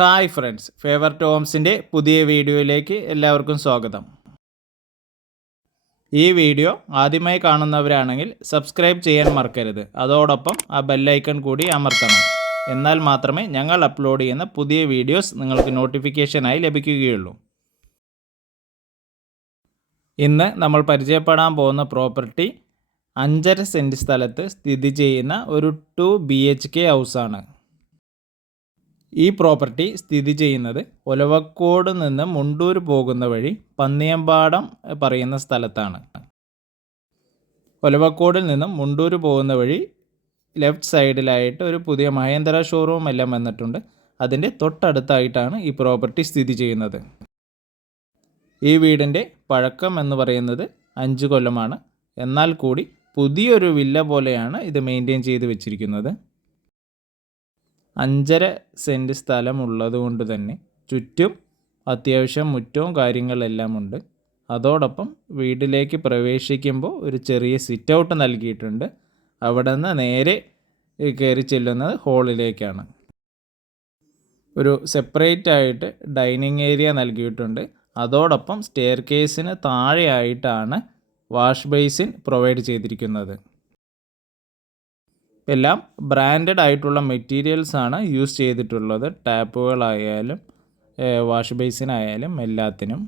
Hi friends, favour to ഹോംസിൻ്റെ പുതിയ വീഡിയോയിലേക്ക് എല്ലാവർക്കും സ്വാഗതം. ഈ വീഡിയോ ആദ്യമായി കാണുന്നവരാണെങ്കിൽ സബ്സ്ക്രൈബ് ചെയ്യാൻ മറക്കരുത്. അതോടൊപ്പം ആ ബെല്ലൈക്കൺ കൂടി അമർത്തണം. എന്നാൽ മാത്രമേ ഞങ്ങൾ അപ്ലോഡ് ചെയ്യുന്ന പുതിയ വീഡിയോസ് നിങ്ങൾക്ക് നോട്ടിഫിക്കേഷനായി ലഭിക്കുകയുള്ളൂ. ഇന്ന് നമ്മൾ പരിചയപ്പെടാൻ പോകുന്ന പ്രോപ്പർട്ടി 5.5 സെൻറ്റ് സ്ഥലത്ത് സ്ഥിതി ചെയ്യുന്ന ഒരു 2 BHK ഹൗസാണ്. ഈ പ്രോപ്പർട്ടി സ്ഥിതി ചെയ്യുന്നത് ഒലവക്കോട് നിന്ന് മുണ്ടൂർ പോകുന്ന വഴി പന്നിയമ്പാടം പറയുന്ന സ്ഥലത്താണ്. ഒലവക്കോടിൽ നിന്നും മുണ്ടൂർ പോകുന്ന വഴി ലെഫ്റ്റ് സൈഡിലായിട്ട് ഒരു പുതിയ മഹേന്ദ്ര ഷോറൂം എല്ലാം വന്നിട്ടുണ്ട്. അതിൻ്റെ തൊട്ടടുത്തായിട്ടാണ് ഈ പ്രോപ്പർട്ടി സ്ഥിതി ചെയ്യുന്നത്. ഈ വീടിൻ്റെ പഴക്കം എന്ന് പറയുന്നത് 5 കൊല്ലമാണ്. എന്നാൽ കൂടി പുതിയൊരു വില്ല പോലെയാണ് ഇത് മെയിൻറ്റെയിൻ ചെയ്ത് വെച്ചിരിക്കുന്നത്. 5.5 സെൻറ്റ് സ്ഥലമുള്ളത് കൊണ്ട് തന്നെ ചുറ്റും അത്യാവശ്യം മുറ്റവും കാര്യങ്ങളെല്ലാം ഉണ്ട്. അതോടൊപ്പം വീട്ടിലേക്ക് പ്രവേശിക്കുമ്പോൾ ഒരു ചെറിയ സിറ്റ് ഔട്ട് നൽകിയിട്ടുണ്ട്. അവിടെ നിന്ന് നേരെ കയറി ചെല്ലുന്നത് ഹോളിലേക്കാണ്. ഒരു സെപ്പറേറ്റ് ആയിട്ട് ഡൈനിങ് ഏരിയ നൽകിയിട്ടുണ്ട്. അതോടൊപ്പം സ്റ്റെയർ കേസിന് താഴെയായിട്ടാണ് വാഷ് ബേസിൻ പ്രൊവൈഡ് ചെയ്തിരിക്കുന്നത്. എല്ലാം ബ്രാൻഡഡ് ആയിട്ടുള്ള മെറ്റീരിയൽസ് ആണ് യൂസ് ചെയ്തിട്ടുള്ളത്. ടാപ്പുകളായാലും വാഷ് ബേസിനായാലും എല്ലാത്തിനും.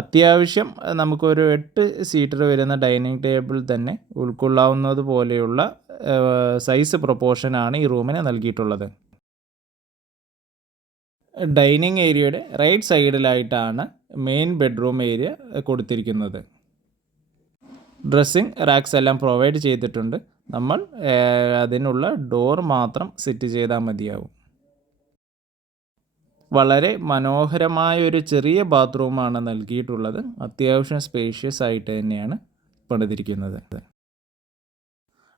അത്യാവശ്യം നമുക്കൊരു 8 സീറ്റർ വരുന്ന ഡൈനിങ് ടേബിൾ തന്നെ ഉൾക്കൊള്ളാവുന്നത് പോലെയുള്ള സൈസ് പ്രൊപ്പോർഷനാണ് ഈ റൂമിന് നൽകിയിട്ടുള്ളത്. ഡൈനിങ് ഏരിയയുടെ റൈറ്റ് സൈഡിലായിട്ടാണ് മെയിൻ ബെഡ്റൂം ഏരിയ കൊടുത്തിരിക്കുന്നത്. ഡ്രസ്സിങ് റാക്സ് എല്ലാം പ്രൊവൈഡ് ചെയ്തിട്ടുണ്ട്. നമ്മൾ അതിനുള്ള ഡോർ മാത്രം സെറ്റ് ചെയ്താൽ മതിയാവും. വളരെ മനോഹരമായൊരു ചെറിയ ബാത്റൂമാണ് നൽകിയിട്ടുള്ളത്. അത്യാവശ്യം സ്പേഷ്യസ് ആയിട്ട് തന്നെയാണ് പണിതിരിക്കുന്നത്.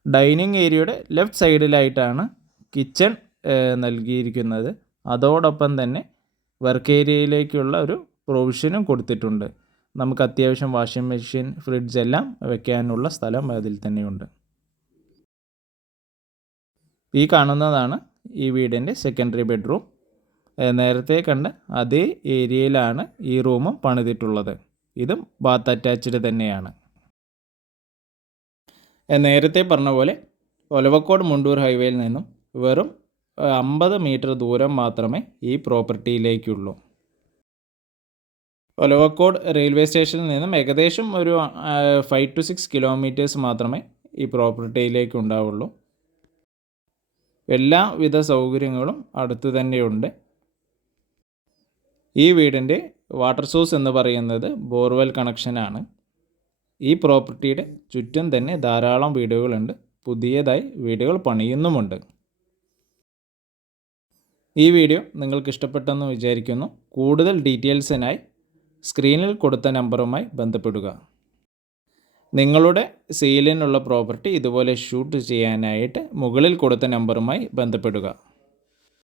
ഡൈനിങ് ഏരിയയുടെ ലെഫ്റ്റ് സൈഡിലായിട്ടാണ് കിച്ചൺ നൽകിയിരിക്കുന്നത്. അതോടൊപ്പം തന്നെ വർക്ക് ഏരിയയിലേക്കുള്ള ഒരു പ്രൊവിഷനും കൊടുത്തിട്ടുണ്ട്. നമുക്ക് അത്യാവശ്യം വാഷിംഗ് മെഷീൻ, ഫ്രിഡ്ജ് എല്ലാം വെക്കാനുള്ള സ്ഥലം അതിൽ തന്നെയുണ്ട്. ഈ കാണുന്നതാണ് ഈ വീടിൻ്റെ സെക്കൻഡറി ബെഡ്റൂം. നേരത്തെ കണ്ട അതേ ഏരിയയിലാണ് ഈ റൂമും പണിതിട്ടുള്ളത്. ഇതും ബാത്ത് അറ്റാച്ച്ഡ് തന്നെയാണ്. നേരത്തെ പറഞ്ഞ പോലെ ഒലവക്കോട് മുണ്ടൂർ ഹൈവേയിൽ നിന്നും വെറും 50 മീറ്റർ ദൂരം മാത്രമേ ഈ പ്രോപ്പർട്ടിയിലേക്കുള്ളൂ. ഒലവക്കോട് റെയിൽവേ സ്റ്റേഷനിൽ നിന്നും ഏകദേശം ഒരു 5 to 6 കിലോമീറ്റേഴ്സ് മാത്രമേ ഈ പ്രോപ്പർട്ടിയിലേക്ക് ഉണ്ടാവുള്ളൂ. എല്ലാവിധ സൗകര്യങ്ങളും അടുത്ത് തന്നെയുണ്ട്. ഈ വീടിൻ്റെ വാട്ടർ സോഴ്സ് എന്ന് പറയുന്നത് ബോർവെൽ കണക്ഷനാണ്. ഈ പ്രോപ്പർട്ടിയുടെ ചുറ്റും തന്നെ ധാരാളം വീടുകളുണ്ട്. പുതിയതായി വീടുകൾ പണിയുന്നുമുണ്ട്. ഈ വീഡിയോ നിങ്ങൾക്ക് ഇഷ്ടപ്പെട്ടെന്ന് വിചാരിക്കുന്നു. കൂടുതൽ ഡീറ്റെയിൽസിനായി സ്ക്രീനിൽ കൊടുത്ത നമ്പറുമായി ബന്ധപ്പെടുക. നിങ്ങളുടെ സെയിലിനുള്ള പ്രോപ്പർട്ടി ഇതുപോലെ ഷൂട്ട് ചെയ്യാനായിട്ട് മുകളിൽ കൊടുത്ത നമ്പറുമായി ബന്ധപ്പെടുക.